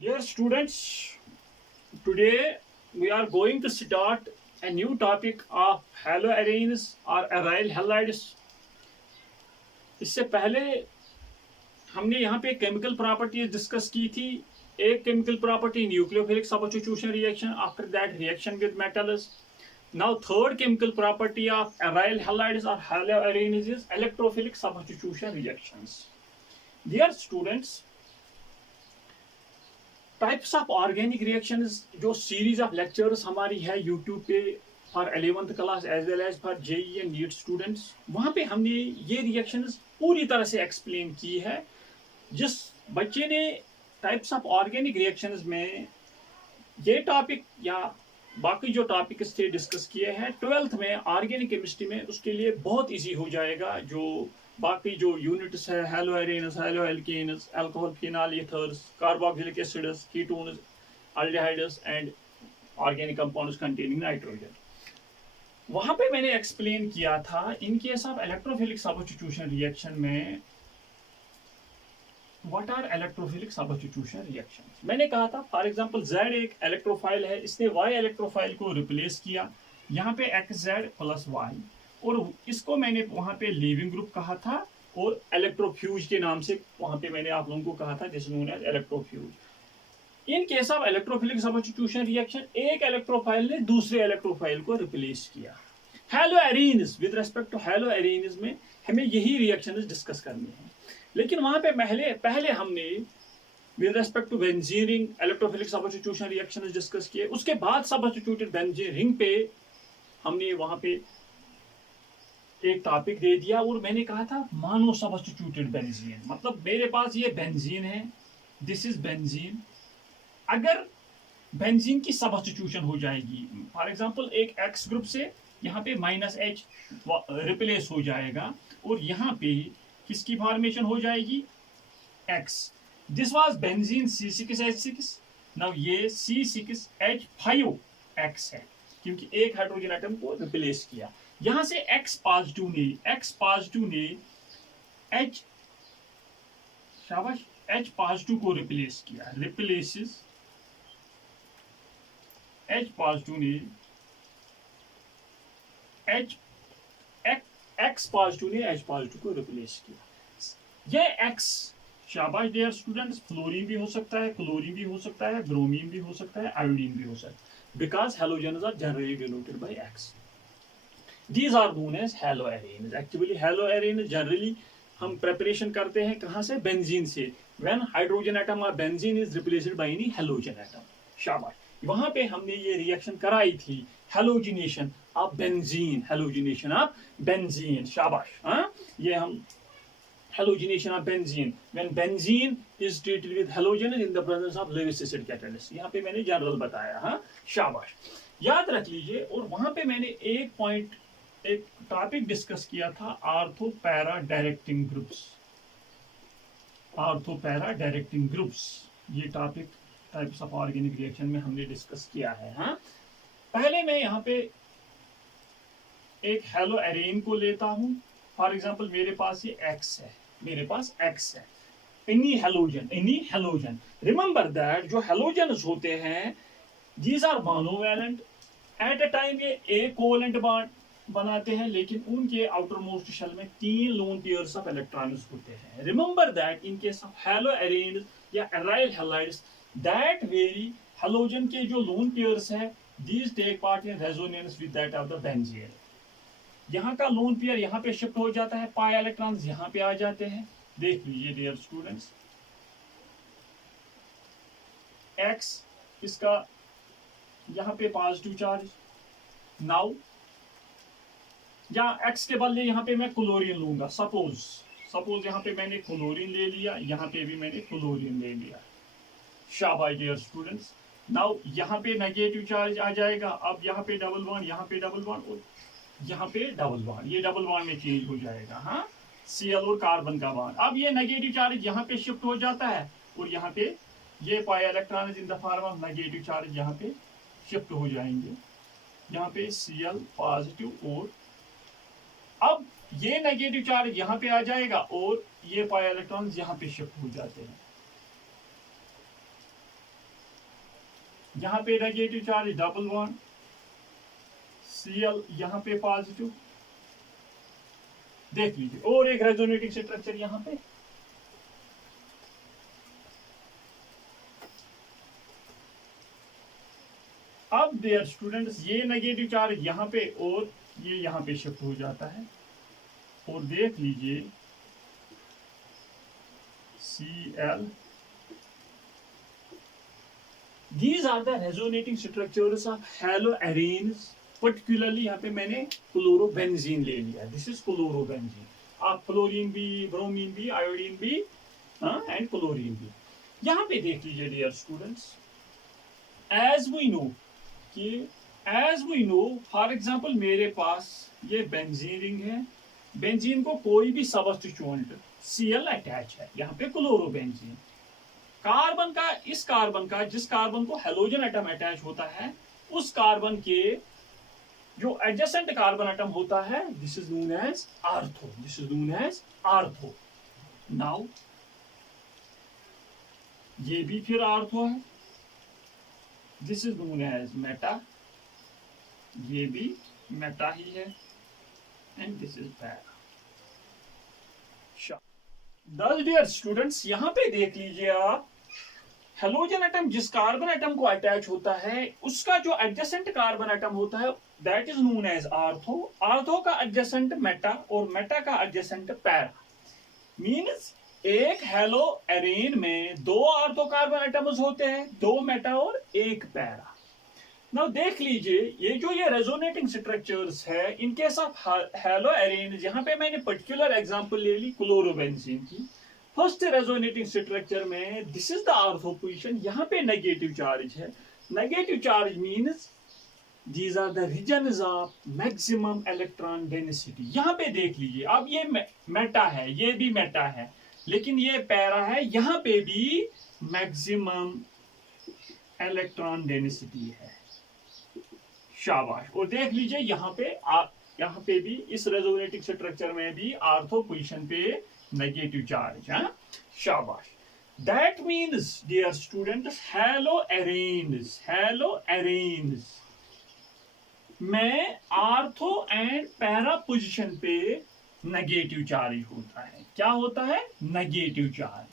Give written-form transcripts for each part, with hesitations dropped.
Dear students, today we are going to start a new topic of haloarenes or aryl halides. इससे पहले हमने यहाँ पे chemical properties discuss की थी. एक chemical property nucleophilic substitution reaction, after that reaction with metals. Now third chemical property of aryl halides or haloarenes is electrophilic substitution reactions. Dear students, types of organic reactions जो series of lectures हमारी है YouTube पे for 11th class as well as for JEE and NEET students, वहाँ पे हमने ये reactions पूरी तरह से एक्सप्लेन की है. जिस बच्चे ने टाइप्स ऑफ ऑर्गेनिक रिएक्शंस में ये टॉपिक या बाकी जो टॉपिक्स थे डिस्कस किए हैं 12th में ऑर्गेनिक केमिस्ट्री में, उसके लिए बहुत इजी हो जाएगा. जो बाकी जो यूनिट्स है, haloarenes, haloalkanes, alcohol, phenol ethers, carboxylic acids, ketones, aldehydes and organic compounds containing nitrogen, वहां पे मैंने एक्सप्लेन किया था. In case of electrophilic substitution reaction में what are electrophilic substitution reactions, मैंने कहा था फॉर एग्जांपल Z एक इलेक्ट्रोफाइल है, इसने Y इलेक्ट्रोफाइल को रिप्लेस किया. यहाँ पे XZ प्लस Y, और इसको मैंने वहां पे लीविंग ग्रुप कहा था और इलेक्ट्रोफ्यूज के नाम से वहां पे मैंने आप लोगों को कहा था, this known as electrofuge. In case of electrophilic substitution reaction एक इलेक्ट्रोफाइल ने दूसरे इलेक्ट्रोफाइल को रिप्लेस किया. Haloarenes, with respect to haloarenes में हमें यही रिएक्शन डिस्कस करनी है. लेकिन वहां पे पहले हमने with respect to benzene ring electrophilic substitution reaction discuss किए. उसके बाद सब्स्टिट्यूटेड बेंजीन रिंग पे हमने वहां पे एक टॉपिक दे दिया और मैंने कहा था मानो सब्स्टिट्यूटेड बेंजीन, मतलब मेरे पास ये बेंजीन है, दिस इज बेंजीन. अगर बेंजीन की सब्स्टिट्यूशन हो जाएगी, फॉर एग्जांपल एक एक्स ग्रुप से यहाँ पे -H रिप्लेस हो जाएगा और यहाँ पे किसकी फॉर्मेशन हो जाएगी, X. This was benzene C6H6. Now ये C6H5X है क्योंकि एक हाइड्रोजन एटम को रिप्लेस किया. यहां से X पॉजिटिव ने H पॉजिटिव को रिप्लेस किया, रिप्लेसेस H पॉजिटिव ने X पॉजिटिव ने H पॉजिटिव को रिप्लेस किया. ये X, शाबाश डियर स्टूडेंट्स, फ्लोरीन भी हो सकता है, क्लोरीन भी हो सकता है, ब्रोमीन भी हो सकता है, आयोडीन भी हो सकता है, because halogens are generally denoted by X. These are known as haloarenes. Actually haloarenes generally हम प्रेपरेशन करते हैं कहाँ से, बेंजीन से. When hydrogen atom or benzene is replaced by any halogen atom. शाबाश, वहां पे हमने ये रिएक्शन कराई थी, halogenation of benzene, halogenation of benzene. शाबाश, हाँ, ये हम halogenation of benzene when benzene is treated with halogen in the presence of Lewis acid catalyst. यहाँ पे मैंने जनरल बताया. हाँ, शाबाश, याद रख लीजिए. और वहां पे मैंने एक टॉपिक डिस्कस किया था, आर्थो पैरा डायरेक्टिंग ग्रुप्स. ये topic types of organic reaction में हमने डिस्कस किया है. हाँ, पहले मैं यहाँ पे एक हेलोएरेन को लेता हूं. फॉर एग्जाम्पल मेरे पास ये X है, एनी हेलोजन. रिमेंबर दैट जो हेलोजन्स होते हैं these are monovalent. At a time ये एक कोवेलेंट बॉन्ड बनाते हैं, लेकिन उनके आउटर मोस्ट शेल में 3 लोन पेयर्स ऑफ इलेक्ट्रॉन्स होते हैं. Remember that in case of haloarenes या aryl halides, that very halogen के जो लोन पेयर्स है these take part in resonance with that of the benzene. यहाँ का लोन पेयर यहाँ पे शिफ्ट हो जाता है, पाई इलेक्ट्रॉन्स यहाँ पे आ जाते हैं. देख लीजिए डियर स्टूडेंट्स, X इसका यहाँ पे पॉजिटिव चार्ज. नाउ या X के बदले यहाँ पे मैं क्लोरीन लूंगा. सपोज यहाँ पे मैंने क्लोरीन ले लिया, यहाँ पे भी मैंने क्लोरीन ले लिया. शाबाश डियर स्टूडेंट्स. नाउ यहाँ पे नेगेटिव चार्ज आ जाएगा. अब यहाँ पे डबल बॉन्ड, यहाँ पे डबल बॉन्ड और यहाँ पे डबल बॉन्ड, ये डबल बॉन्ड में चेंज हो जाएगा. हाँ, Cl और कार्बन का बॉन्ड. अब ये नेगेटिव चार्ज यहाँ पे शिफ्ट हो जाता है और यहाँ पे ये pi electron in the form of negative charge यहाँ पे शिफ्ट हो जाएंगे. यहाँ पे Cl पॉजिटिव और अब ये नेगेटिव चार्ज यहाँ पे आ जाएगा और ये पाई इलेक्ट्रॉन यहाँ पे शिफ्ट हो जाते हैं. यहाँ पे negative charge, double bond, Cl यहाँ पे पॉजिटिव। देख लीजिए, और एक रेजोनेटिंग स्ट्रक्चर यहाँ पे। अब डियर स्टूडेंट्स, ये नेगेटिव चार्ज यहाँ पे और ये यहाँ पे शिफ्ट हो जाता है, और देख लीजिए Cl, these are the resonating structures of haloarenes, particularly यहाँ पे मैंने क्लोरोबेंजीन ले लिया, दिस इज क्लोरोबेंजीन। आप फ्लोरीन भी, ब्रोमीन भी, आयोडीन भी एंड क्लोरीन भी। यहाँ पे देख लीजिए dear students, as we know for example मेरे पास ये बेंजीन रिंग है, बेंजीन को कोई भी सबस्टिट्यूएंट Cl अटैच है, यहाँ पे क्लोरोबेंजीन। कार्बन का, इस कार्बन का, जिस कार्बन को हेलोजन एटम अटैच होता है, उस कार्बन के जो एडजेसेंट कार्बन एटम होता है, this is known as ortho, this is known as ortho. Now ये भी फिर आर्थो है, this is known as meta, ये भी मेटा ही है, and this is para. Thus dear students, यहां पे देख लीजिए आप, हेलोजन एटम जिस कार्बन एटम को अटैच होता है, उसका जो एडजेसेंट कार्बन एटम होता है, that is known as ortho. Ortho का एडजेसेंट मेटा, और मेटा का एडजेसेंट पैरा। मींस एक हेलो एरेन में दो आर्थो कार्बन एटम्स होते हैं, दो मेटा और एक पैरा। नाउ देख लीजिए, ये जो ये रेजोनेटिंग स्ट्रक्चर्स है, इनके साथ हेलो एरेन, यहाँ पे मैंने पर्टिकुलर एग्जांपल ले ली क्लोरोबेंजीन की। फर्स्ट रेजोनेटिंग स्ट्रक्चर में this is the ortho position, यहाँ पे नेगेटिव चार्ज है। Negative charge means these are the regions of maximum electron density. यहाँ पे देख लीजिए, अब ये मेटा है, ये भी मेटा है, लेकिन ये पैरा है, यहाँ पे भी मैक्सिमम इलेक्ट्रॉन डेंसिटी है। शाबाश। और देख लीजिए यहाँ पे भी इस रेजोनेटिंग स्ट्रक्चर में भी आर्थो पोजीशन पे नेगेटिव चार्ज है। शाबाश। दैट मीन्स डियर स्टूडेंट्स, हेलोएरेन्स में आर्थो एंड पैरा पोजीशन पे नेगेटिव चार्ज होता है। क्या होता है? Negative charge.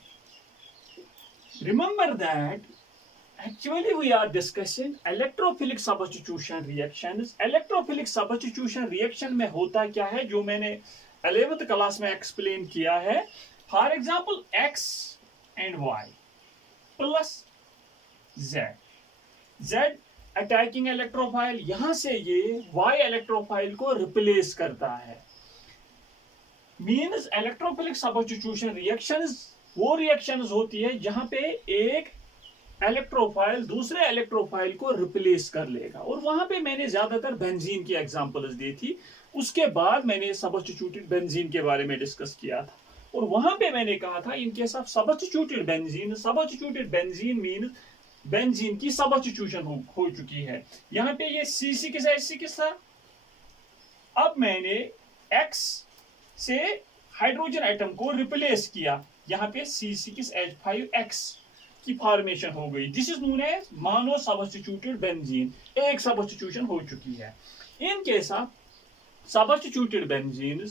Remember that actually we are discussing electrophilic substitution reactions। electrophilic substitution reaction में होता क्या है, जो मैंने 11th क्लास में एक्सप्लेन किया है। For example x and y plus z attacking electrophile, यहां से ये y इलेक्ट्रोफाइल को रिप्लेस करता है। मीन्स इलेक्ट्रोफिलिक सब्स्टिट्यूशन रिएक्शंस वो रिएक्शंस होती है जहां पे एक इलेक्ट्रोफाइल दूसरे इलेक्ट्रोफाइल को रिप्लेस कर लेगा, और वहां पे मैंने ज्यादातर बेंजीन की एग्जांपल्स दी थी। उसके बाद मैंने सब्स्टिट्यूटेड बेंजीन के बारे में डिस्कस किया था, और वहां पे मैंने कहा था in case of substituted benzene mean benzene की सब्स्टिट्यूशन हो चुकी है। यहाँ पे ये C6H6 था, अब मैंने X से हाइड्रोजन एटम को रिप्लेस किया, यहाँ पे C6H5X की फॉर्मेशन हो गई। This is known as mono substituted benzene, एक सब्स्टिट्यूशन हो चुकी है। In case of substituted benzene,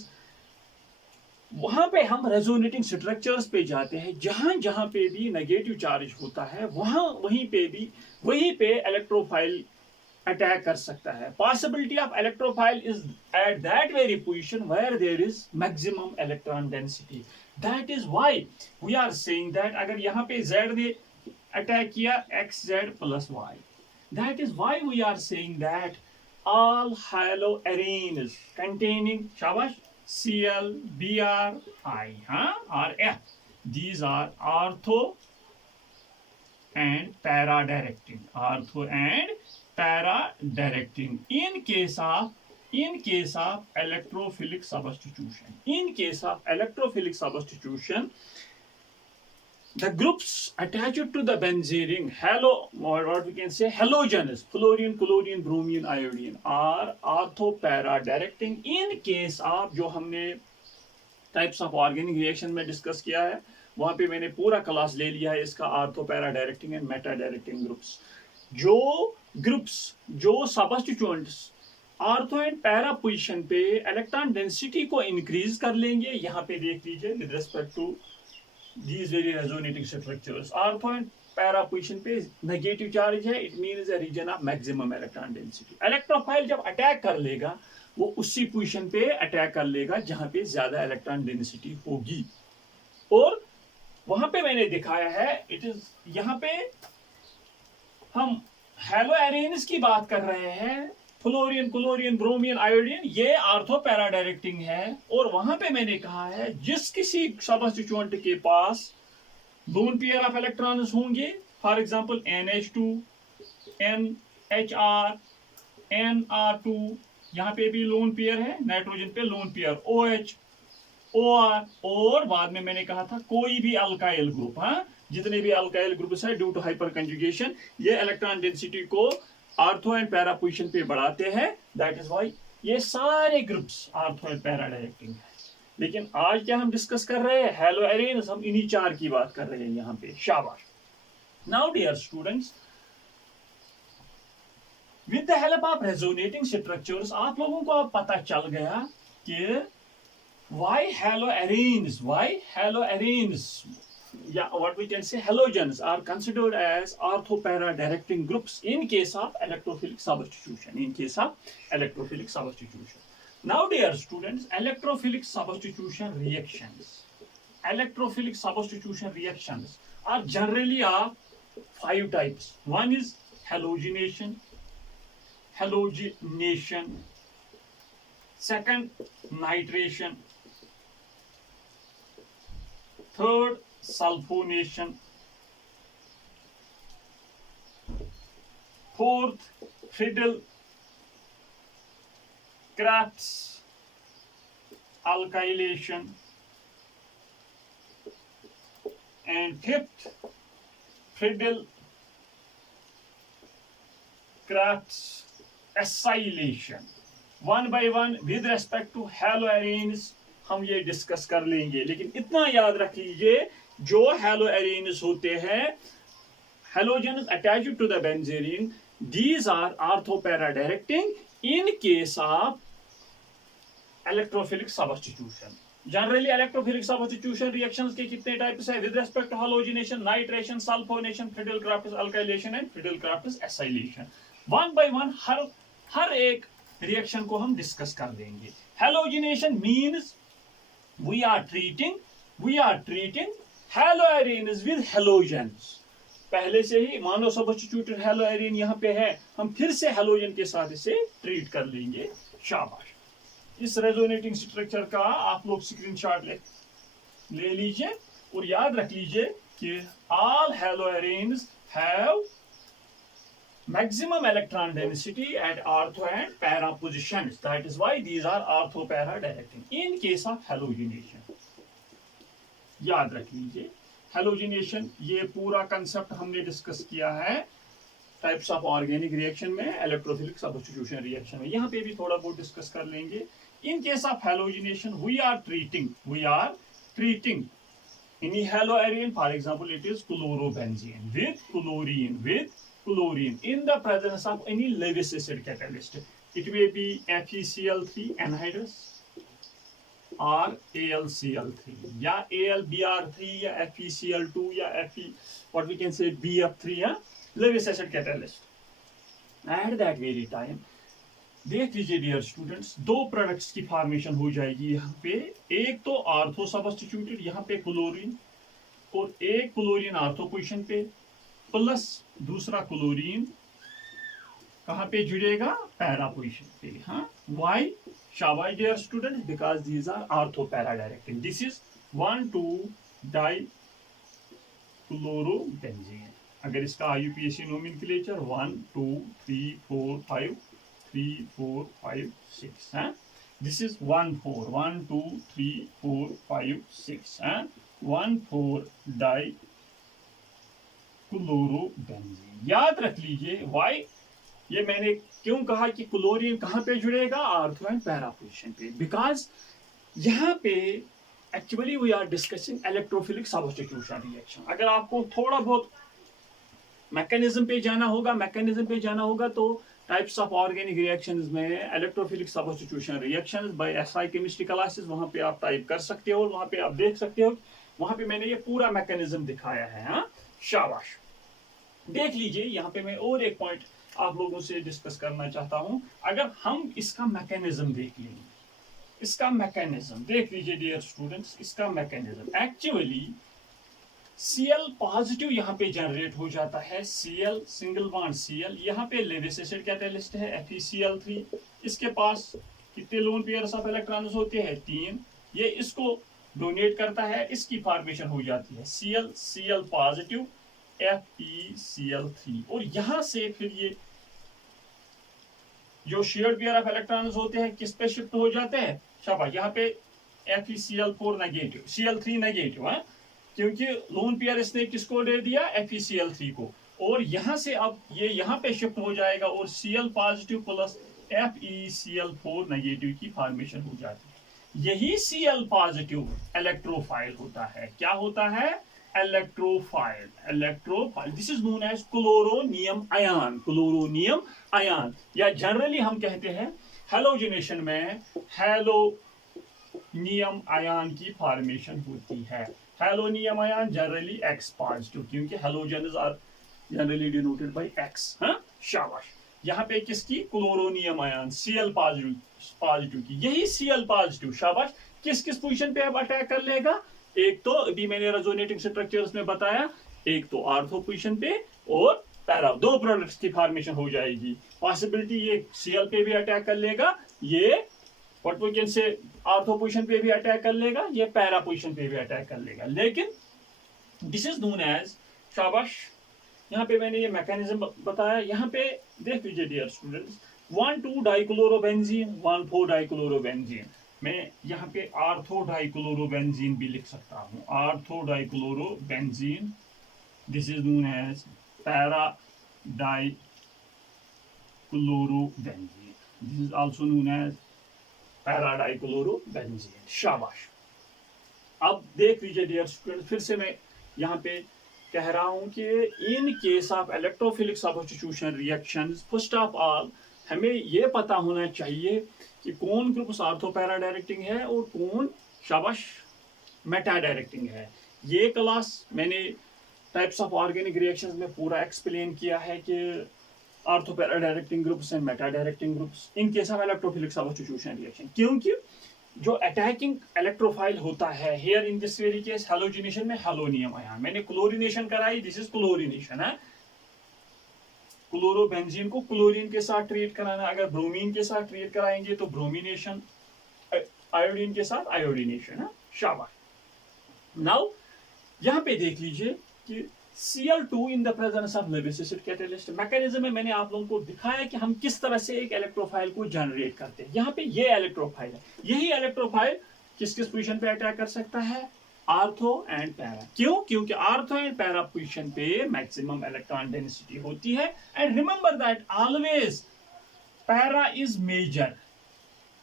वहां पे हम रेजोनेटिंग स्ट्रक्चर्स पे जाते हैं, जहां जहां पे भी नेगेटिव चार्ज होता है, वहीं पे इलेक्ट्रोफाइल अटैक कर सकता है। Possibility of electrophile is at that very position where there is maximum electron density. That is why we are saying that अगर यहाँ पे Z ने अटैक किया XZ plus Y, that is why we are saying that all haloarenes containing shabash Cl, Br, I or F, these are ortho and para directing, in case of electrophilic substitution, the groups attached to the benzene ring, what we can say halogens, fluorine, chlorine, bromine, iodine, are ortho-para directing। in case of जो हमने types of organic reaction में discuss किया है, वहां पे मैंने पूरा class ले लिया है इसका, ortho para directing and meta directing groups. जो ग्रुप्स, जो substituents ortho and para position पे इलेक्ट्रॉन डेंसिटी को इंक्रीज कर लेंगे, यहाँ पे देख लीजिए with respect to these very resonating structures, ortho and para position पे नेगेटिव चार्ज है, it means a region of maximum electron density. Electrophile जब अटैक कर लेगा वो उसी पोजीशन पे अटैक कर लेगा जहां पे ज्यादा इलेक्ट्रॉन डेंसिटी होगी। और वहां पे मैंने दिखाया है, इट इज यहाँ पे हम हैलो एरेन्स की बात कर रहे हैं, फ्लोरीन, क्लोरीन, ब्रोमीन, आयोडीन, ये आर्थो पैरा डायरेक्टिंग है। और वहां पे मैंने कहा है जिस किसी सबस्टिट्यूएंट के पास लोन पेयर ऑफ इलेक्ट्रॉन्स होंगे, for example NH2, NHR, NR2, यहाँ पे भी लोन पेयर है, नाइट्रोजन पे लोन पेयर OH, OR, और बाद में मैंने कहा था कोई भी अल्काइल ग्रुप, हाँ जितने भी अल्काइल ग्रुप्स है ड्यू टू हाइपर कंजुगेशन ये इलेक्ट्रॉन डेंसिटी को आर्थो एंड पैरा पोजीशन पे बढ़ाते हैं, दैट इज व्हाई ये सारे groups ortho and para directing है। लेकिन आज क्या हम डिस्कस कर रहे हैं, हैलो एरेन्स, हम इन्हीं चार की बात कर रहे हैं यहाँ पे। शाबाश। Now dear students, with the help of resonating structures आप लोगों को अब पता चल गया कि why haloarenes, yeah, what we can say, halogens are considered as orthopara directing groups in case of electrophilic substitution, now dear students, electrophilic substitution reactions are generally of 5 types. One is halogenation, second nitration, third sulfonation, fourth Friedel-Crafts alkylation, and fifth Friedel-Crafts acylation. One by one with respect to haloarenes हम ये discuss कर लेंगे, लेकिन इतना याद रख लीजिए जो हैलोएरेन्स होते हैं, halogens attached to the benzene, these are orthopara directing in case of electrophilic substitution. Generally electrophilic substitution reactions के कितने टाइप्स है with respect to halogenation, nitration, sulphonation, Friedel-Crafts alkylation and Friedel-Crafts acylation. One by one हर एक reaction को हम discuss कर देंगे। Halogenation means we are treating haloarenes with halogens. पहले से ही मानो सब्स्टिट्यूटेड हैलोएरेन यहाँ पे है, हम फिर से हैलोजन के साथ इसे ट्रीट कर लेंगे। शाबाश। इस रेजोनेटिंग स्ट्रक्चर का आप लोग स्क्रीनशॉट ले लीजिए और याद रख लीजिए कि all haloarenes have maximum electron density at ortho and para positions, that is why these are ortho para directing in case of halogenation. याद रख लीजिए हैलोजिनेशन, ये पूरा कंसेप्ट हमने डिस्कस किया है टाइप्स ऑफ ऑर्गेनिक रिएक्शन में, इलेक्ट्रोफिलिक सब्स्टिट्यूशन रिएक्शन में, यहाँ पे भी थोड़ा बहुत डिस्कस कर लेंगे। In case of halogenation we are treating any haloarene, for example it is chlorobenzene with chlorine in the presence of any Lewis acid catalyst. It may be FeCl3 anhydrous or AlCl3 या AlBr3 या FeCl2 या what we can say BF3 या Lewis acid catalyst. At that very time देख लीजिए dear students, दो products की formation हो जाएगी यहाँ पे। एक तो आर्थो सब्स्टिट्यूटेड यहाँ पे क्लोरीन, और एक क्लोरीन आर्थो पोजीशन पे प्लस दूसरा क्लोरीन कहाँ पे जुड़ेगा, पैरा पोजीशन पे। हाँ, वाई? शाबाश dear students, because these are ortho para directing. This is 1,2-डाइक्लोरोबेंजीन। अगर इसका IUPAC नोमेनक्लेचर 1 2 3 4 5 3 4 5 6 है, दिस इज 1 4 1 2 3 4 5 6 है, 1,4-डाइक्लोरोबेंजीन। याद रख लीजिए वाई, ये मैंने क्यों कहा कि क्लोरीन कहाँ पे जुड़ेगा, आर्थो एंड पैरा पोजीशन पे, बिकॉज यहाँ पे actually we are discussing electrophilic substitution reaction. अगर आपको थोड़ा बहुत मैकेनिज्म पे जाना होगा। मैकेनिज्म पे जाना होगा तो टाइप्स ऑफ ऑर्गेनिक रिएक्शंस में electrophilic substitution reactions by SI chemistry classes, वहां पे आप टाइप कर सकते हो और वहां पे आप देख सकते हो, वहां पे मैंने ये पूरा मैकेनिज्म दिखाया है। हाँ, शाबाश। देख लीजिए, यहाँ पे मैं और एक पॉइंट आप लोगों से डिस्कस करना चाहता हूं। अगर हम इसका मैकेनिज्म देख लेंगे, इसका मैकेनिज्म देख लीजिए डियर स्टूडेंट्स, इसका मैकेनिज्म एक्चुअली Cl पॉजिटिव यहाँ पे जनरेट हो जाता है। Cl सिंगल बॉन्ड Cl, यहाँ पे लेविस एसिड कैटलिस्ट है FeCl3, इसके पास कितने लोन पेयर्स ऑफ इलेक्ट्रॉन्स होते हैं? 3। ये इसको डोनेट करता है, इसकी फॉर्मेशन हो जाती है Cl पॉजिटिव FeCl3, और यहां से फिर ये जो शेयर्ड पेयर ऑफ इलेक्ट्रॉन्स होते हैं किस पे शिफ्ट हो जाते हैं? शाबाश, यहाँ पे FeCl4 नेगेटिव, Cl3 नेगेटिव है, क्योंकि लोन पेयर इसने किसको दे दिया? FeCl3 को, और यहां से अब ये यहां पे शिफ्ट हो जाएगा और Cl positive plus FeCl4 negative की फॉर्मेशन हो जाती है। यही Cl पॉजिटिव इलेक्ट्रोफाइल होता है। क्या होता है? Electrophile. Electrophile, this is known as chloronium ion. Chloronium ion, या जनरली हम कहते हैं हेलोजिनेशन में हेलोनियम आयन की फॉर्मेशन होती है। Halonium ion generally X positive, क्योंकि halogens are generally denoted by X। हाँ, शाबाश। यहाँ पे किसकी? क्लोरोनियम आयन Cl पॉजिटिव की। यही Cl पॉजिटिव, शाबाश, किस किस पोजीशन पे अब अटैक कर लेगा? एक तो अभी मैंने रेजोनेटिंग स्ट्रक्चर्स में बताया, एक तो आर्थो पोजीशन पे और पैरा, दो प्रोडक्ट्स की फॉर्मेशन हो जाएगी। पॉसिबिलिटी ये Cl पे भी अटैक कर लेगा, ये what we can say ortho position पे भी अटैक कर लेगा, ये पैरा पोजीशन पे भी अटैक कर लेगा। लेकिन दिस इज नोन एज, शाबाश, यहाँ पे मैंने ये मैकेनिज्म बताया। यहाँ पे देख लीजिए डियर स्टूडेंट्स, 1,2 डाइक्लोरोबेंजीन, 1,4 डाइक्लोरोबेंजीन। मैं यहाँ पे आर्थो डाइक्लोरोबेंजीन भी लिख सकता हूँ। Ortho dichlorobenzene, this is known as para dichlorobenzene, this is also known as para dichlorobenzene. शाबाश। अब देख लीजिए डियर स्टूडेंट, फिर से मैं यहाँ पे कह रहा हूं कि इन case of electrophilic substitution reactions, first of all हमें यह पता होना चाहिए कि कौन ग्रुप्स आर्थो पैरा डायरेक्टिंग है और कौन, शाबाश, मेटा डायरेक्टिंग है। ये क्लास मैंने टाइप्स ऑफ ऑर्गेनिक रिएक्शंस में पूरा एक्सप्लेन किया है कि ortho para directing groups and meta directing groups in case of electrophilic substitution reaction. क्योंकि जो अटैकिंग इलेक्ट्रोफाइल होता है here in this very case halogenation में हेलोनियम आयन, मैंने क्लोरिनेशन कराई, दिस इज क्लोरिनेशन है। क्लोरोबेंजीन को क्लोरीन के साथ ट्रीट कराना, अगर ब्रोमीन के साथ ट्रीट कराएंगे तो ब्रोमिनेशन, आयोडीन के साथ आयोडीनेशन है। शाबाश। नाउ यहां पे देख लीजिए कि Cl2 in the presence of Lewis acid catalyst. Mechanism में मैंने आप लोगों को दिखाया कि हम किस तरह से एक इलेक्ट्रोफाइल को जनरेट करते हैं। यहाँ पे ये इलेक्ट्रोफाइल है, यही इलेक्ट्रोफाइल किस किस पोजीशन पे अटैक कर सकता है? Ortho and para. क्यों? क्योंकि आर्थो एंड पैरा पोजीशन पे मैक्सिमम इलेक्ट्रॉन डेंसिटी होती है। And remember that always para is major,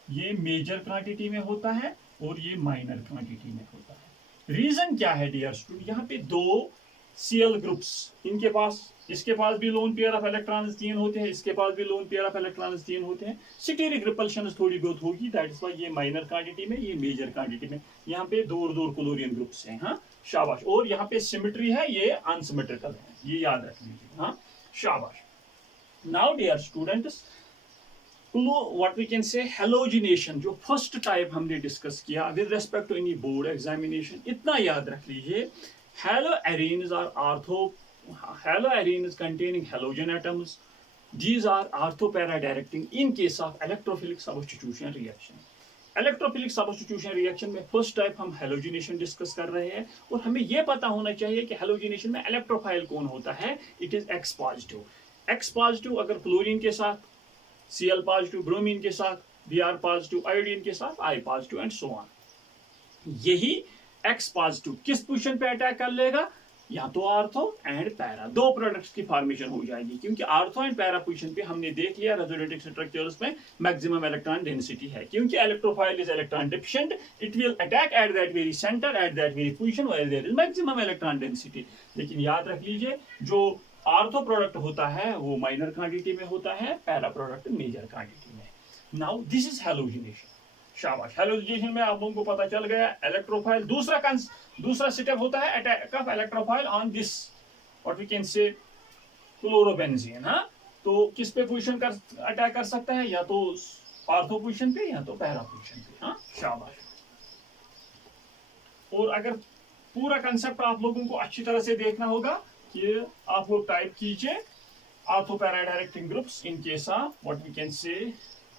ये मेजर क्वांटिटी में होता है और ये माइनर क्वांटिटी में होता है। रीजन क्या है डियर स्टूडेंट? यहाँ पे दो Cl ग्रुप्स, इनके पास, इसके पास भी लोन पेयर ऑफ इलेक्ट्रॉन्स 3 होते हैं, इसके पास भी लोन पेयर ऑफ इलेक्ट्रॉन्स 3 होते हैं। स्टीरिक रिपल्शन थोड़ी बहुत होगी, दैट इज व्हाई ये माइनर क्वांटिटी में, ये मेजर क्वांटिटी में। यहाँ पे दूर दूर क्लोरीन ग्रुप्स हैं। हाँ, शाबाश। और यहाँ पे सिमेट्री है, ये अनसिमेट्रिकल है, ये याद रख लीजिए। हाँ, शाबाश। Now dear students, what we can say halogenation, जो फर्स्ट टाइप हमने डिस्कस किया with respect to any board examination, इतना याद रख लीजिए। Haloarenes are haloarenes containing halogen atoms. These are orthopara directing in case of electrophilic substitution reaction. Electrophilic substitution reaction में first type हम halogenation discuss कर रहे हैं, और हमें यह पता होना चाहिए कि हेलोजिनेशन में इलेक्ट्रोफाइल कौन होता है? It is X positive. X positive अगर क्लोरीन के साथ, Cl पॉजिटिव ब्रोमीन के साथ, Br पॉजिटिव आयोडीन के साथ, I positive and so on. यही X पॉजिटिव किस पोजीशन पे अटैक कर लेगा? या तो आर्थो एंड पैरा, दो प्रोडक्ट्स की फॉर्मेशन हो जाएगी। क्योंकि आर्थो एंड पैरा पोजीशन पे हमने देख लिया रेजोनेटिंग स्ट्रक्चर्स में मैक्सिमम इलेक्ट्रॉन डेंसिटी है। क्योंकि electrophile is electron deficient, it will attack at that very centre, at that very position where there is maximum electron density. लेकिन याद रख लीजिए, जो आर्थो प्रोडक्ट होता है वो माइनर क्वांटिटी में होता है, पैरा प्रोडक्ट मेजर क्वांटिटी में। Now this is halogenation. शाबाश, हैलोजिनेशन में आप लोगों को पता चल गया इलेक्ट्रोफाइल। दूसरा स्टेप होता है attack of electrophile on this what we can say chlorobenzene. हाँ, तो किस पे पोजीशन कर अटैक कर सकता है, या तो आर्थो पोजीशन पे या तो पैरा पोजीशन पे। हाँ, शाबाश। और अगर पूरा कंसेप्ट आप लोगों को अच्छी तरह से देखना होगा कि आप लोग टाइप कीजिए ortho para directing groups in case of what we can say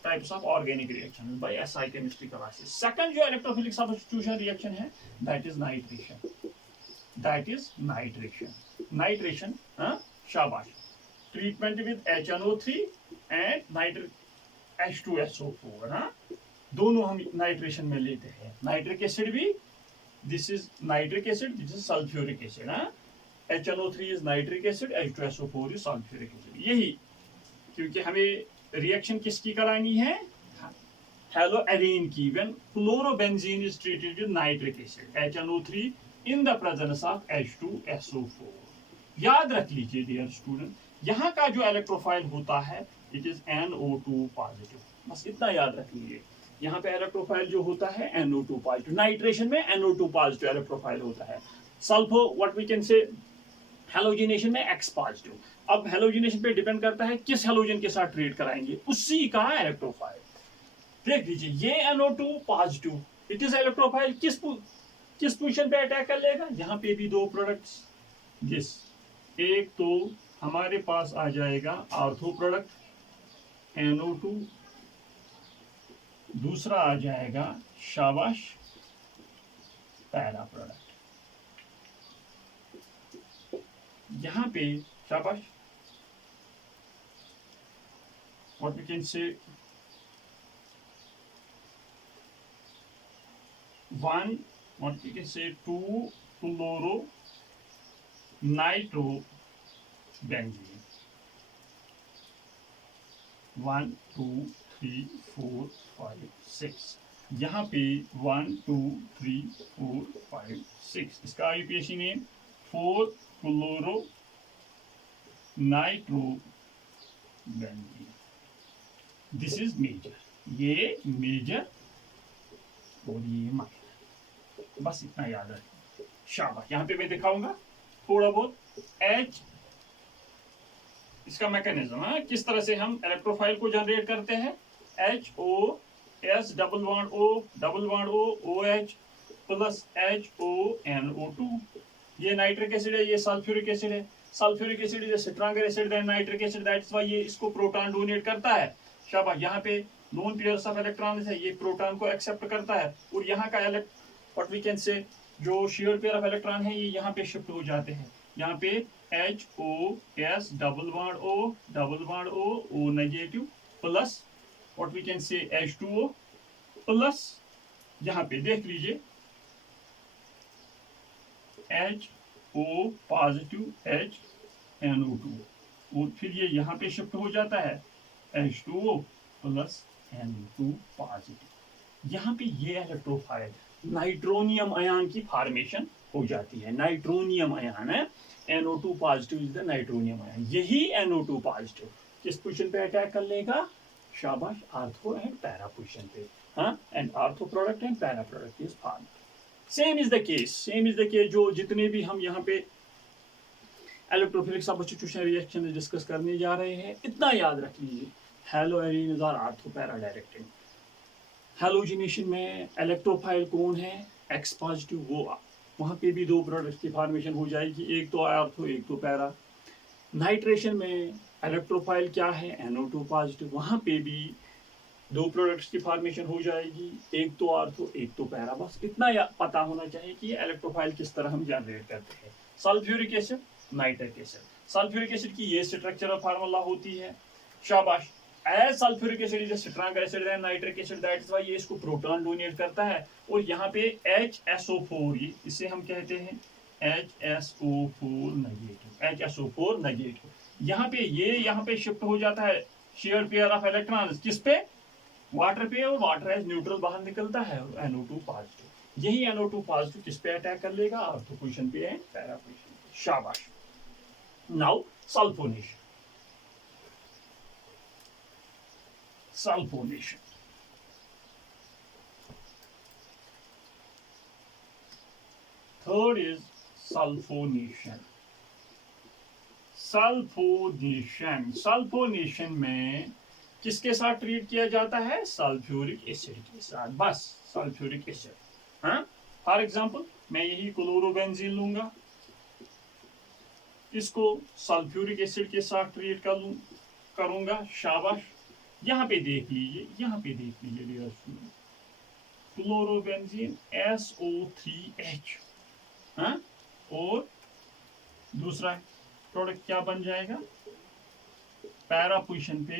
types of organic reaction by SI chemistry classes. Second जो इलेक्ट्रोफिलिक सब्स्टिट्यूशन रिएक्शन है दैट इज नाइट्रेशन। नाइट्रेशन। हाँ, शाबाश। Treatment with HNO3 and H2SO4। हाँ, दोनों हम nitration में लेते हैं। नाइट्रिक एसिड भी, this is nitric acid, this is sulphuric acid. हाँ, HNO3 is nitric acid, H2SO4 is sulphuric acid. यही क्योंकि हमें रिएक्शन किसकी करानी है, हेलोएरीन की। When fluorobenzene is treated with nitric acid HNO3 in the presence of H2SO4। याद रख लीजिए डियर स्टूडेंट, यहाँ का जो इलेक्ट्रोफाइल होता है इट इज NO2 पॉजिटिव। बस इतना याद रख लीजिए, यहाँ पे इलेक्ट्रोफाइल जो होता है NO2 पॉजिटिव। नाइट्रेशन में NO2 पॉजिटिव इलेक्ट्रोफाइल होता है। Sulpho what we can say halogenation में X पॉजिटिव। अब हेलोजिनेशन पे डिपेंड करता है किस हेलोजन के साथ ट्रीट कराएंगे, उसी का इलेक्ट्रोफाइल। देख लीजिए, ये NO2 positive, it is electrophile किस पोजीशन पे अटैक कर लेगा, यहाँ पे भी दो प्रोडक्ट्स। दिस एक तो हमारे पास आ जाएगा आर्थो प्रोडक्ट NO2, दूसरा आ जाएगा शाबाश पैरा प्रोडक्ट। यहां पे शाबाश what we can say one what we can say 2 fluoro nitro benzene. 1 2 3 4 5 6। यहाँ पे 1 2 3 4 5 6। इसका IUPAC name 4 fluoro nitro benzene. This is major, ये मेजर और ये माइनर। बस इतना याद रखें। शाबाश, यहाँ पे मैं दिखाऊंगा थोड़ा बहुत H इसका मैकेनिज्म है, किस तरह से हम इलेक्ट्रोफाइल को जनरेट करते हैं। HOS double bond O OH plus HONO2। ये नाइट्रिक एसिड है, ये सल्फ्यूरिक एसिड है। Sulphuric acid is stronger acid than nitric acid, that's why ये इसको प्रोटॉन डोनेट करता है। शाबाश, यहाँ पे लोन पेयर्स ऑफ इलेक्ट्रॉन्स है, ये प्रोटॉन को एक्सेप्ट करता है। और यहाँ का व्हाट वी कैन से जो शेयर पेयर ऑफ इलेक्ट्रॉन है ये यहाँ पे शिफ्ट हो जाते हैं। यहाँ पे HOS double bond O negative plus what we can say H2O plus यहाँ पे देख लीजिए HO पॉजिटिव HNO2, और फिर ये यहाँ पे शिफ्ट हो जाता है H2O प्लस NO2 पॉजिटिव। यहाँ पे ये इलेक्ट्रोफाइल नाइट्रोनियम आयन की फॉर्मेशन हो जाती है। नाइट्रोनियम आयन है, NO2 positive is the nitronium ion. यही NO2 पॉजिटिव किस पोजीशन पे अटैक कर लेगा, शाबाश आर्थो एंड पैरा पोजीशन पे। हाँ, and ortho product and para product is formed. Same is the case जो जितने भी हम यहाँ पे इलेक्ट्रोफिलिक सब्स्टिट्यूशन रिएक्शन डिस्कस करने जा रहे हैं, इतना याद रख लीजिए। Haloarene are ortho para directing. Halogenation में इलेक्ट्रोफाइल कौन है, X पॉजिटिव, वो वहाँ पे भी दो प्रोडक्ट्स की फॉर्मेशन हो जाएगी, एक तो आर्थो एक तो पैरा। नाइट्रेशन में इलेक्ट्रोफाइल क्या है, NO2 पॉजिटिव, वहाँ पे भी दो प्रोडक्ट्स की फॉर्मेशन हो जाएगी, एक तो आर्थो एक तो पैरा। बस इतना पता होना चाहिए कि ये इलेक्ट्रोफाइल किस तरह हम जनरेट करते हैं। Sulphuric acid, nitric acid. Sulphuric acid की ये स्ट्रक्चरल फार्मूला होती है। शाबाश, as sulphuric acid is stronger acid than nitric acid, that is why ये इसको प्रोटॉन डोनेट करता है। और यहाँ पे HSO4, इसे हम कहते हैं HSO4 नेगेटिव। यहाँ पे ये यहाँ पे शिफ्ट हो जाता है शेयर पेयर ऑफ इलेक्ट्रॉन्स किस पे, वाटर पे, और वाटर एज न्यूट्रल बाहर निकलता है NO2 पॉजिटिव। यही NO2 पॉजिटिव किस पे अटैक कर लेगा, आर्थो पोजीशन पे है, पैरा पोजीशन पे। शाबाश। Now sulphonation, sulphonation. Third is sulphonation. Sulphonation, sulphonation में किसके साथ ट्रीट किया जाता है? सल्फ्यूरिक एसिड के साथ, बस सल्फ्यूरिक एसिड। हाँ, फॉर एग्जांपल मैं यही क्लोरोबेंजीन लूंगा, इसको सल्फ्यूरिक एसिड के साथ ट्रीट करूंगा। शाबाश, यहाँ पे देख लीजिए, यहाँ पे देख लीजिए डियर स्टूडेंट, क्लोरोबेंजीन SO3H, हाँ, और दूसरा प्रोडक्ट क्या बन जाएगा? पैरा पोजीशन पे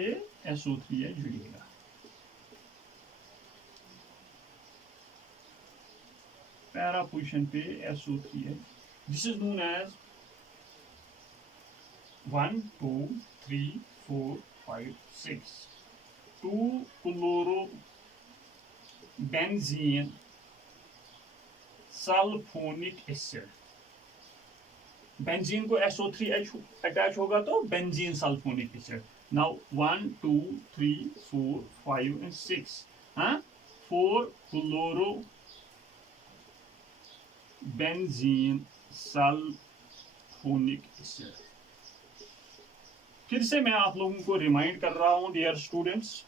SO3H जुड़ेगा। पैरा पोजीशन पे SO3H, this is known as 1 2 3 4 5 6 2 chlorobenzene sulphonic acid. Benzene को SO3H अटैच होगा तो benzene sulphonic acid. Now 1 2 3 4 5 and 6, हाँ, 4 क्लोरोबेंजीन सल्फोनिक एसिड। फिर से मैं आप लोगों को रिमाइंड कर रहा हूं dear students,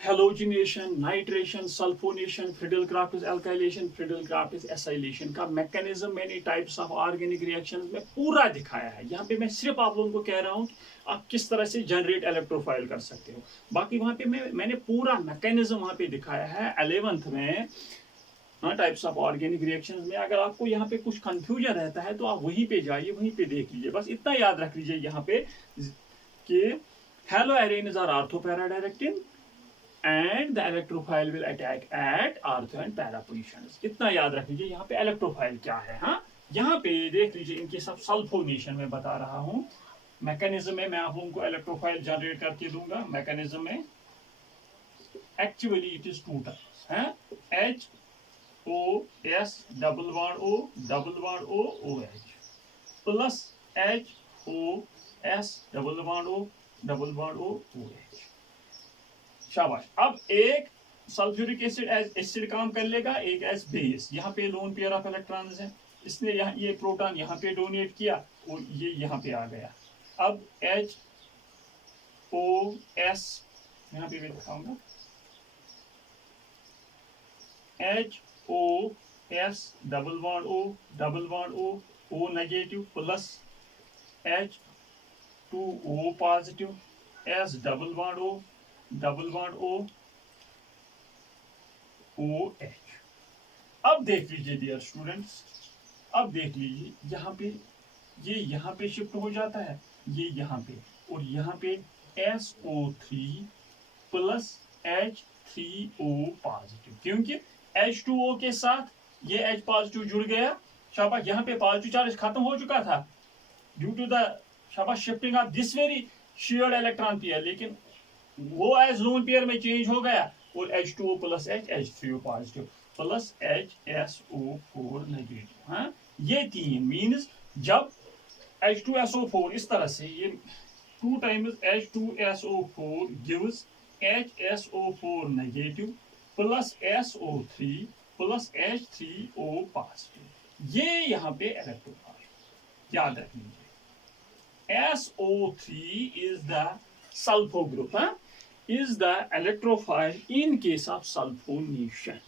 halogenation, nitration, sulphonation, Friedel Crafts alkylation, Friedel Crafts acylation का मैकेनिज्म मैंने टाइप्स ऑफ ऑर्गेनिक रिएक्शंस में पूरा दिखाया है। यहाँ पे मैं सिर्फ आप लोगों को कह रहा हूँ कि आप किस तरह से जनरेट इलेक्ट्रोफाइल कर सकते हो। बाकी वहाँ पे मैंने पूरा मैकेनिज्म वहाँ पे दिखाया है 11th में, हाँ, टाइप्स ऑफ ऑर्गेनिक रिएक्शंस में। अगर आपको यहाँ पे कुछ कंफ्यूजन रहता है तो आप वहीं पे जाइए, वहीं पे देख लीजिए। बस इतना याद रख लीजिए यहाँ पे कि हेलोएरेन्स are ऑर्थोपैराडायरेक्टिन and the electrophile will attack at ortho and para positions। इतना याद रख लीजिए यहाँ पे इलेक्ट्रोफाइल क्या है। हाँ, यहाँ पे देख लीजिए, इनके सब सल्फोनेशन में बता रहा हूँ। मैकेनिज्म में मैं आप लोगों को इलेक्ट्रोफाइल जनरेट करके दूंगा। मैकेनिज्म में एक्चुअली इट इज 2 टाइप्स, हैं, HOS double bond O double bond O OH plus HOS double bond O double bond O OH। शाबाश। अब एक सल्फ्यूरिक एसिड एज एसिड काम कर लेगा, एक एज बेस। यहाँ पे लोन पेयर ऑफ इलेक्ट्रॉन्स है, इसने यहाँ ये प्रोटॉन यहाँ पे डोनेट किया और ये यहाँ पे आ गया। अब HOS यहाँ पे मैं दिखाऊंगा, HOS double bond O double bond O O negative plus H2O positive S double bond O double bond O OH। अब देख लीजिए डियर स्टूडेंट्स, अब देख लीजिए यहाँ पे ये यहाँ पे शिफ्ट हो जाता है, ये यहाँ पे, और यहाँ पे SO3 प्लस H3O पॉजिटिव, क्योंकि H2O के साथ ये H पॉजिटिव जुड़ गया। शाबाश, यहाँ पे पॉजिटिव चार्ज खत्म हो चुका था ड्यू टू द शाबाश shifting of this very shared electron pair, लेकिन वो एज लोन पेयर में चेंज हो गया और H2O plus H H3O positive plus HSO4 negative. हाँ, ये तीन मीन्स जब H2SO4 इस तरह से, ये 2 times H2SO4 gives HSO4 negative plus SO3 plus H3O positive. ये यहाँ पे इलेक्ट्रोफाइल याद रख लीजिए। SO3 is the sulpho group, is the electrophile in case of sulfonation।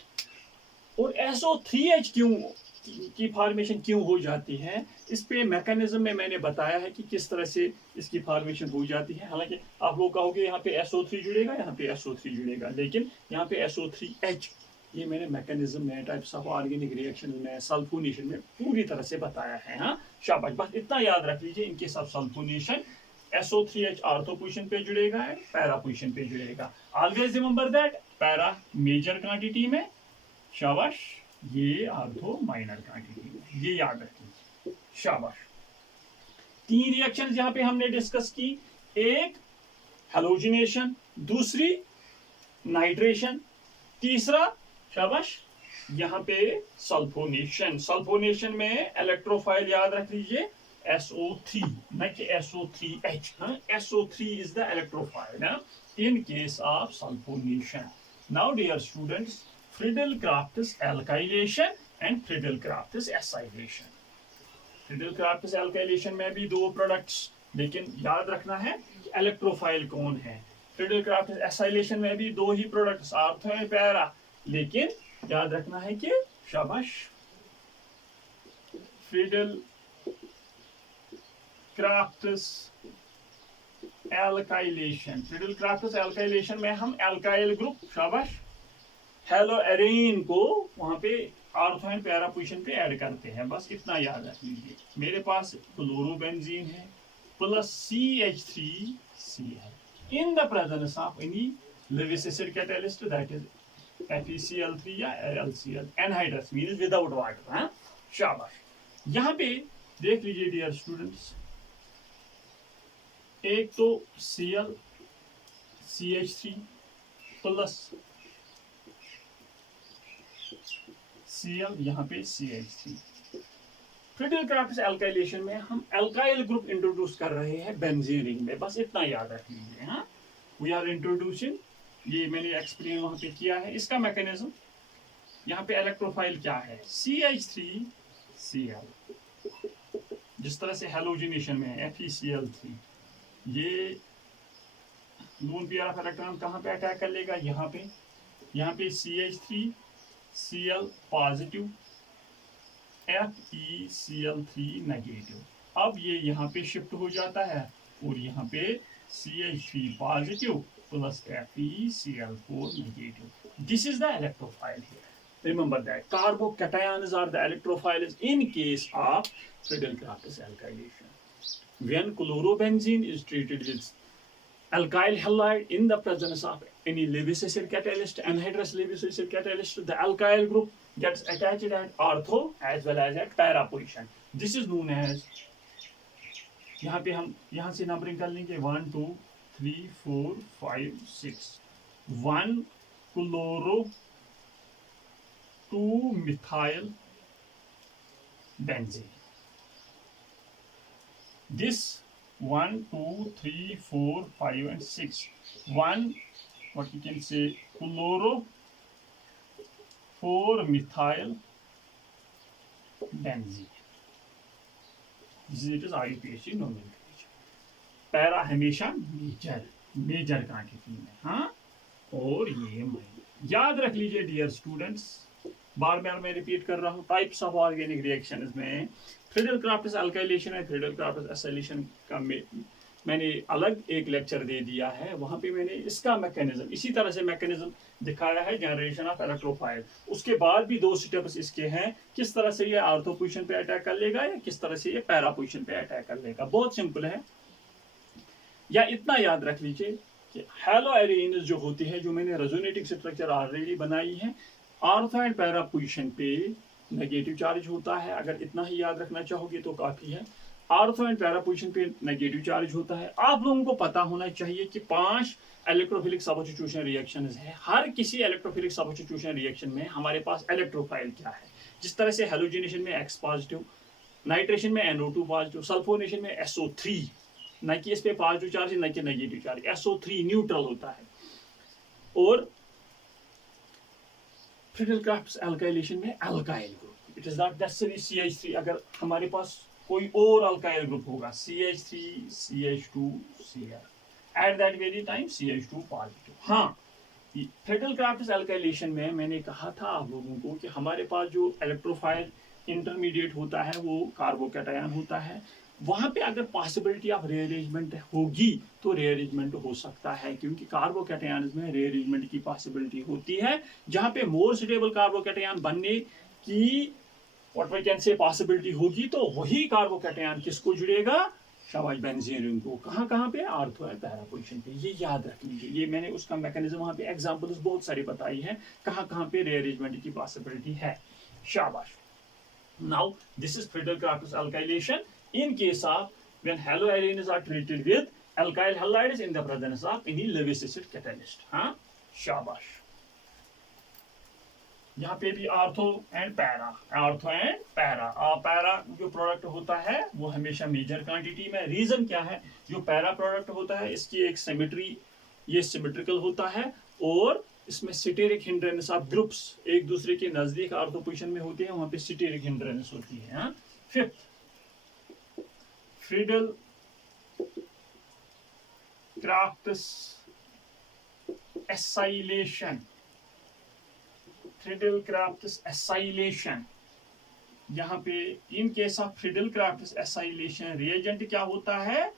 और SO3H की फॉर्मेशन क्यों हो जाती है, इस पे मैकेनिज्म में मैंने बताया है कि किस तरह से इसकी फॉर्मेशन हो जाती है। हालांकि आप लोग कहोगे यहाँ पे SO3 जुड़ेगा, यहाँ पे SO3 जुड़ेगा, लेकिन यहाँ पे SO3H, ये मैंने मैकेनिज्म में टाइप्स ऑफ ऑर्गेनिक रिएक्शन में सल्फोनेशन में पूरी तरह से बताया है। हाँ, शाबाश, बस इतना याद रख लीजिए, इनके साथ सल्फोनेशन SO3H ऑर्थो पोजीशन पे जुड़ेगा, पैरा पोजीशन पे जुड़ेगा। Always remember that para major quantity में, शाबाश, ये ऑर्थो माइनर क्वांटिटी में, ये याद रखिए। शाबाश। 3 रिएक्शंस यहाँ पे हमने डिस्कस की, एक हेलोजिनेशन, दूसरी नाइट्रेशन, तीसरा शाबाश यहाँ पे सल्फोनेशन। सल्फोनेशन में इलेक्ट्रोफाइल याद रख लीजिए SO3, not SO3H. SO3 is the electrophile in case of sulfonation. Now, dear students, Friedel-Crafts alkylation and Friedel-Crafts acylation. Friedel-Crafts alkylation में भी दो प्रोडक्ट्स, लेकिन याद रखना है इलेक्ट्रोफाइल कौन है. Friedel-Crafts acylation में भी दो ही प्रोडक्ट्स, आर्थो एंड पैरा, लेकिन याद रखना है कि शाबाश Friedel-Crafts alkylation. Friedel-Crafts alkylation में हम alkyl ग्रुप शाबाश हेलोएरीन को वहां पे आर्थो एंड पैरा पोजीशन पे ऐड करते हैं. बस इतना याद रख लीजिए. मेरे पास क्लोरोबेंजीन है plus CH3Cl in the presence of any Lewis acid catalyst, that is FeCl3 या LCl. anhydrous means without water. शाबाश. यहाँ पे देख लीजिए डियर स्टूडेंट्स, एक तो Cl CH3 प्लस Cl, यहाँ पे CH3. Friedel-Crafts alkylation में हम alkyl ग्रुप इंट्रोड्यूस कर रहे हैं बेंजीन रिंग में. बस इतना याद रख लीजिए. वी आर इंट्रोड्यूसिंग, ये मैंने एक्सप्लेन वहां पे किया है. इसका मैकेनिज्म, यहाँ पे इलेक्ट्रोफाइल क्या है, CH3Cl. जिस तरह से हेलोजिनेशन में है FeCl3, ये लोन पेयर ऑफ इलेक्ट्रॉन कहाँ पे अटैक कर लेगा, यहाँ पे CH3Cl पॉजिटिव, FeCl3 नेगेटिव. अब ये यहाँ पे शिफ्ट हो जाता है और यहाँ पे CH3 positive plus FeCl4 negative. This is the electrophile here. Remember that carbocations are the electrophiles in case of Friedel-Crafts alkylation. When chlorobenzene is treated with alkyl halide in the presence of any Lewis acid catalyst, anhydrous Lewis acid catalyst, the alkyl group gets attached at ortho as well as at para position. This is known as, यहाँ पे हम यहाँ से numbering कर लेंगे 1 2 3 4 5 6. 1 chloro, 2 methyl benzene. This 1 2 3 4 5 and 6. 1, what you can say, chloro, 4 methyl benzene. This is it is IUPAC nomenclature. Para हमेशा major quantity में. और ये याद रख लीजिए डियर स्टूडेंट्स, बार बार मैं रिपीट कर रहा हूँ. टाइप्स ऑफ ऑर्गेनिक रिएक्शंस में Friedel-Crafts alkylation और Friedel-Crafts acylation का मैंने अलग एक लेक्चर दे दिया है. वहां पे मैंने इसका मैकेनिज्म, इसी तरह से मैकेनिज्म दिखाया है, जनरेशन ऑफ इलेक्ट्रोफाइल. उसके बाद भी दो स्टेप्स इसके हैं, किस तरह से ये आर्थो पोजीशन पे अटैक कर लेगा या किस तरह से ये पैरा पोजीशन पे अटैक कर लेगा. बहुत सिंपल है. या इतना याद रख लीजिए कि हेलोएरीन जो होती है, जो मैंने रेजोनेटिंग स्ट्रक्चर ऑलरेडी बनाई है, आर्थो एंड पैरा पोजीशन पे नेगेटिव चार्ज होता है. अगर इतना ही याद रखना चाहोगे तो काफी है. आर्थो एंड पैरा पोजीशन पे नेगेटिव चार्ज होता है. आप लोगों को पता होना चाहिए कि 5 इलेक्ट्रोफिलिक सबस्टिट्यूशन रिएक्शंस है. हर किसी इलेक्ट्रोफिलिक सबस्टिट्यूशन रिएक्शन में हमारे पास इलेक्ट्रोफाइल क्या है. जिस तरह से हेलोजिनेशन में X पॉजिटिव, नाइट्रेशन में NO2 पॉजिटिव, सल्फोनेशन में SO3, न कि इस पे पॉजिटिव चार्ज न कि नेगेटिव चार्ज, SO3 न्यूट्रल होता है. और Friedel-Crafts alkylation में alkyl group, it is not necessary CH3. अगर हमारे पास कोई और alkyl ग्रुप होगा, CH3 CH2 Cl, at that very time CH2 positive. Friedel-Crafts alkylation में मैंने कहा था आप लोगों को कि हमारे पास जो इलेक्ट्रोफाइल इंटरमीडिएट होता है वो कार्बोकैटायन होता है. वहां पे अगर पॉसिबिलिटी ऑफ रीअरेंजमेंट होगी तो रीअरेंजमेंट हो सकता है, क्योंकि कार्बोकैटायंस में रीअरेंजमेंट की पॉसिबिलिटी होती है. जहां पे मोर सुटेबल कार्बोकैटायन बनने की what we can say possibility होगी, तो वही कार्बोकैटायन किसको जुड़ेगा, शाबाश बेंजीन रिंग को. कहां पे, आर्थो एंड पैरा पोजीशन पे. ये याद रख लीजिए. ये मैंने उसका मैकेनिज्म वहां पे एग्जांपल्स बहुत सारी बताई है, कहां पे रीअरेंजमेंट की पॉसिबिलिटी है. शाबाश. Now this is Friedel-Crafts alkylation in case of when haloarenes are treated with alkyl halides in the presence of any Lewis acid catalyst. शाबाश. यहाँ पे भी ortho and para, ortho and para. Para जो product होता है वो हमेशा major quantity में। रीजन क्या है, जो पैरा प्रोडक्ट होता है इसकी एक सिमेट्री, ये सिमेट्रिकल होता है और इसमें सिटेरिक हिंड्रेंस ऑफ ग्रुप्स एक दूसरे के नजदीक आर्थो पोजीशन में होते हैं, वहां पे सिटेरिक हिंड्रेंस होती है। Fifth, Friedel crafts acylation, Friedel crafts acylation. यहाँ पे इन case of Friedel crafts acylation reagent क्या होता है,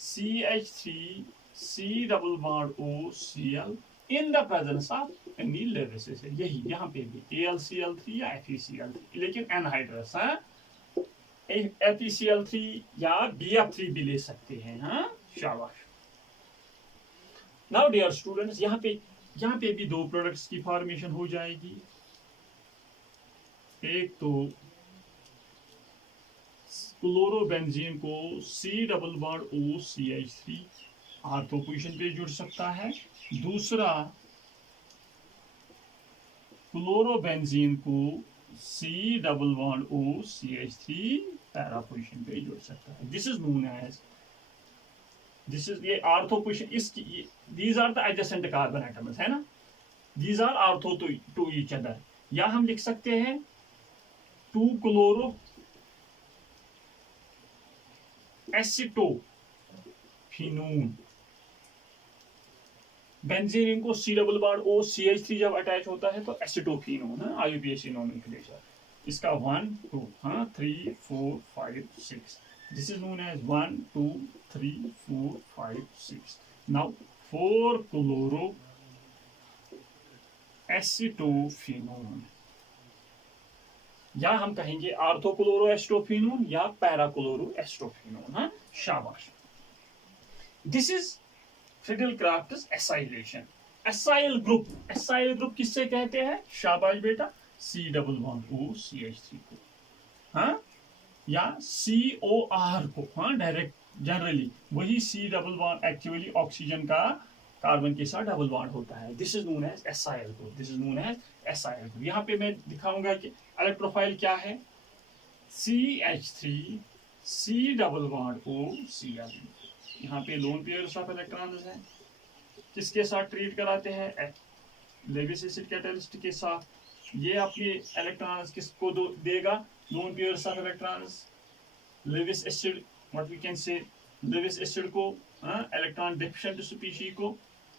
CH3 C double bond OCl in the presence of any Lewis acid. यही यहाँ पे भी AlCl3 या FeCl3, लेकिन एनहाइड्रस है, FeCl3 या BF3 भी ले सकते हैं। हाँ, शाबाश। नाउ डियर स्टूडेंट्स, यहाँ पे भी दो प्रोडक्ट्स की फॉर्मेशन हो जाएगी। एक तो क्लोरोबेंजीन को C double bond OCH3 ortho position पे जुड़ सकता है, दूसरा क्लोरोबेंजीन को C double bond OCH3 para position पे जुड़ सकता है। This is known as, this is ये आर्थो पोजीशन, इसकी these are the adjacent carbon atoms है ना, these are ortho to each other. या हम लिख सकते हैं 2 क्लोरो एसिटोफिनोन, बेंजीन को C डबल बॉन्ड OCH3 जब अटैच होता है तो एसिटोफिनोन है, IUPAC नोमेनक्लेचर। इसका 1 2 हाँ 3 4 5 6, this is known as 1 2 3 4 5 6। Now 4 chloro acetophenone, या हम कहेंगे आर्थोक्लोरो एस्टोफिनोन या पैराक्लोरो एस्टोफिनोन। हाँ, शाबाश। This is Friedel crafts acylation. Acyl group किससे कहते हैं, शाबाश बेटा, C डबल बॉन्ड OCH3 को, हाँ, या COR को। हाँ, डायरेक्ट जनरली वही C double bond actually oxygen का कार्बन के साथ डबल बॉन्ड होता है। This is known as acyl group, this is known as acyl group. यहाँ पे मैं दिखाऊंगा कि इलेक्ट्रोफाइल क्या है, CH3 C double bond OCl। यहाँ पे लोन पेयर्स ऑफ इलेक्ट्रॉन्स हैं, किसके साथ ट्रीट कराते हैं, लेविस एसिड कैटलिस्ट के साथ। ये अपने इलेक्ट्रॉन्स किसको देगा, lone pairs of electrons, Lewis acid, what we can say, Lewis acid को, इलेक्ट्रॉन डेफिशिएंट स्पीशीज को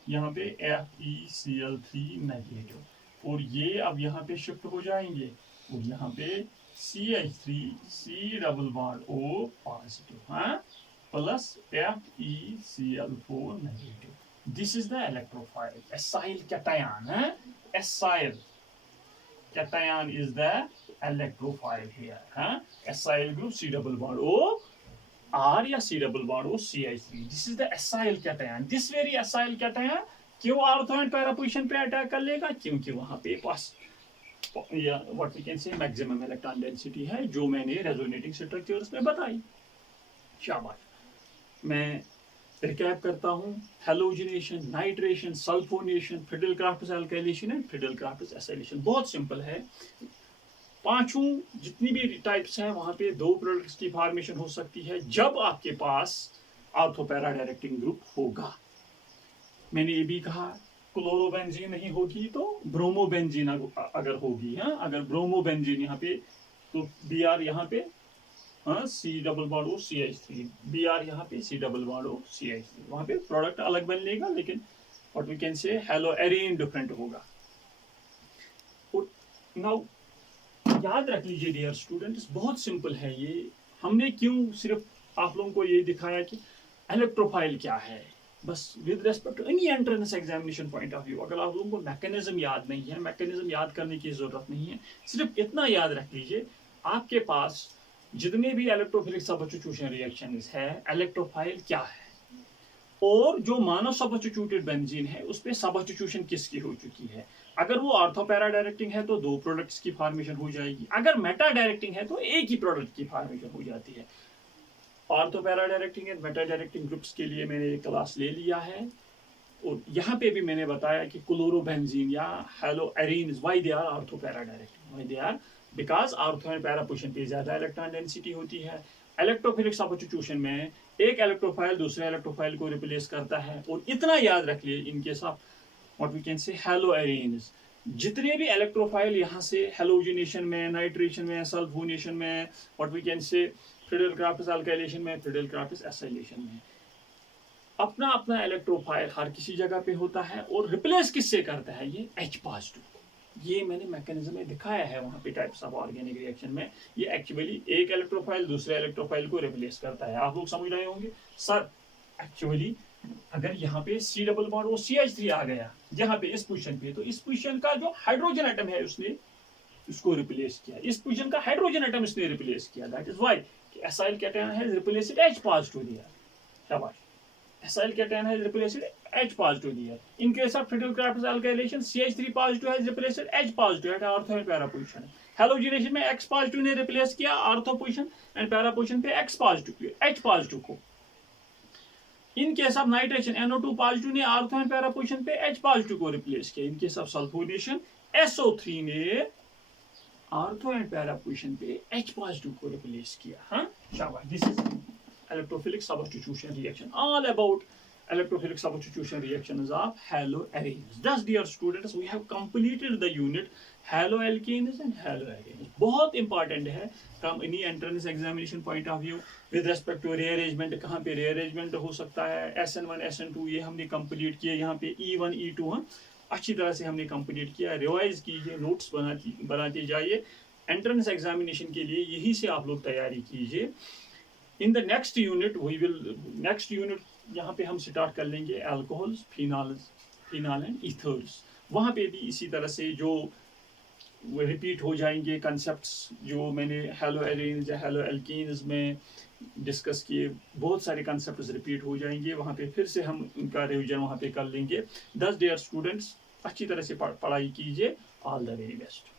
यहाँ पे FeCl3 नेगेटिव, और ये अब यहाँ पे शिफ्ट हो जाएंगे और यहाँ पे CH3 C double bond O positive, हाँ, plus FeCl4 negative. This is the electrophile acyl cation है, acyl cation is the electrophile here. हाँ, acyl group C double bond O R या C double bond OCH3, this is the acyl cation. This very acyl cation क्यों ortho and para position पे attack कर लेगा, क्योंकि वहां पे पास या what we can say maximum electron density है, जो मैंने रेजोनेटिंग स्ट्रक्चर्स में बताई। शाबाश। मैं रिकैप करता हूं, halogenation, nitration, sulphonation, Friedel crafts alkylation and Friedel crafts acylation. बहुत सिंपल है, पांचों जितनी भी टाइप्स हैं वहां पे दो प्रोडक्ट्स की फॉर्मेशन हो सकती है जब आपके पास आर्थो पैरा डायरेक्टिंग ग्रुप होगा। मैंने ये भी कहा क्लोरोबेंजीन नहीं होगी तो ब्रोमोबेंजीन अगर होगी, हाँ, अगर ब्रोमोबेंजीन यहाँ पे तो Br यहाँ पे, हाँ, C double bond OCH3, Br यहाँ पे C डबल बॉन्ड OCH3, वहां पे प्रोडक्ट अलग बन लेगा, लेकिन what we can say haloarene different होगा। नाउ याद रख लीजिए डियर स्टूडेंट्स, बहुत सिंपल है ये। हमने क्यों सिर्फ आप लोगों को ये दिखाया कि इलेक्ट्रोफाइल क्या है, बस with respect to any entrance examination point of view. अगर आप लोगों को मैकेनिज्म याद नहीं है, मैकेनिज्म याद करने की जरूरत नहीं है, सिर्फ इतना याद रख लीजिए, आपके पास जितने भी इलेक्ट्रोफिलिक सब्स्टिट्यूशन रिएक्शंस है, इलेक्ट्रोफाइल क्या है, और जो मानव सब्स्टिट्यूटेड बेंजीन है उस पे सब्स्टिट्यूशन किसकी हो चुकी है। अगर वो आर्थो पैरा डायरेक्टिंग है तो दो प्रोडक्ट्स की फॉर्मेशन हो जाएगी, अगर मेटा डायरेक्टिंग है तो एक ही प्रोडक्ट की फॉर्मेशन हो जाती है। Ortho para directing and meta directing groups के लिए मैंने एक क्लास ले लिया है, और यहाँ पे भी मैंने बताया कि क्लोरोबेंजीन या haloarenes why they are ortho para direct, why they are because ortho and para position पे ज्यादा इलेक्ट्रॉन डेंसिटी होती है। इलेक्ट्रोफिलिक सब्स्टिट्यूशन में एक इलेक्ट्रोफाइल दूसरे इलेक्ट्रोफाइल को रिप्लेस करता है। और इतना याद रख लिए इनके साथ what we can say haloarenes, जितने भी इलेक्ट्रोफाइल यहाँ से हेलोजिनेशन में, नाइट्रेशन में, सल्फोनेशन में, what we can say Friedel Craft alkylation में, फ्रीडल क्राफ्ट एसाइलेशन में, अपना अपना इलेक्ट्रोफाइल हर किसी जगह पे होता है और रिप्लेस किससे करता है, ये H पॉजिटिव। ये मैंने मैकेनिज्म में दिखाया है वहां पे टाइप्स ऑफ ऑर्गेनिक रिएक्शन में। ये एक्चुअली एक इलेक्ट्रोफाइल दूसरे इलेक्ट्रोफाइल को रिप्लेस करता है। आप लोग समझ रहे होंगे सर, एक्चुअली अगर यहाँ पे C डबल बॉन्ड और CH3 आ गया यहाँ पे इस पोजीशन पे, तो इस पोजीशन का जो हाइड्रोजन एटम है उसने इसको रिप्लेस किया, इस पोजीशन का हाइड्रोजन एटम इसने रिप्लेस किया। That is why acyl cation has replaced H positive दिया। शाबाश, acyl cation has replaced H positive here. In case of friedel crafts alkylation, CH3 positive has replaced H positive at ortho and para position. Halogenation में X positive ने replace किया ortho position and para position पे X positive H positive को. In case of nitration, NO2 positive ने ortho and para position पे H positive को replace किया. In case of sulfonation, SO3 ने ortho and para position पे H positive को replace किया. हाँ, शाबाश. This is electrophilic substitution reaction, all about electrophilic substitution reactions of haloarenes. Thus dear students, we have completed the unit haloalkanes and haloarenes. बहुत important है कम इन्हीं entrance examination point of view with respect to rearrangement, कहाँ पे rearrangement हो सकता है, SN1 SN2 ये हमने complete किया, यहाँ पे E1 E2 हाँ अच्छी तरह से हमने complete किया। रिवाइज कीजिए, नोट्स बनाते जाइए, एंट्रेंस एग्जामिनेशन के लिए यही से आप लोग तैयारी कीजिए। इन द नेक्स्ट यूनिट यहाँ पे हम स्टार्ट कर लेंगे अल्कोहल्स, फिनॉल एंड ईथर्स। वहाँ पे भी इसी तरह से जो रिपीट हो जाएंगे कंसेप्ट्स जो मैंने हेलोएरीन्स या हेलोएल्कीन्स में डिस्कस किए, बहुत सारे कंसेप्ट्स रिपीट हो जाएंगे। वहाँ पे फिर से हम उनका रिवीजन वहाँ पे कर लेंगे। 10 डियर स्टूडेंट्स, अच्छी तरह से पढ़ाई कीजिए। All the very best.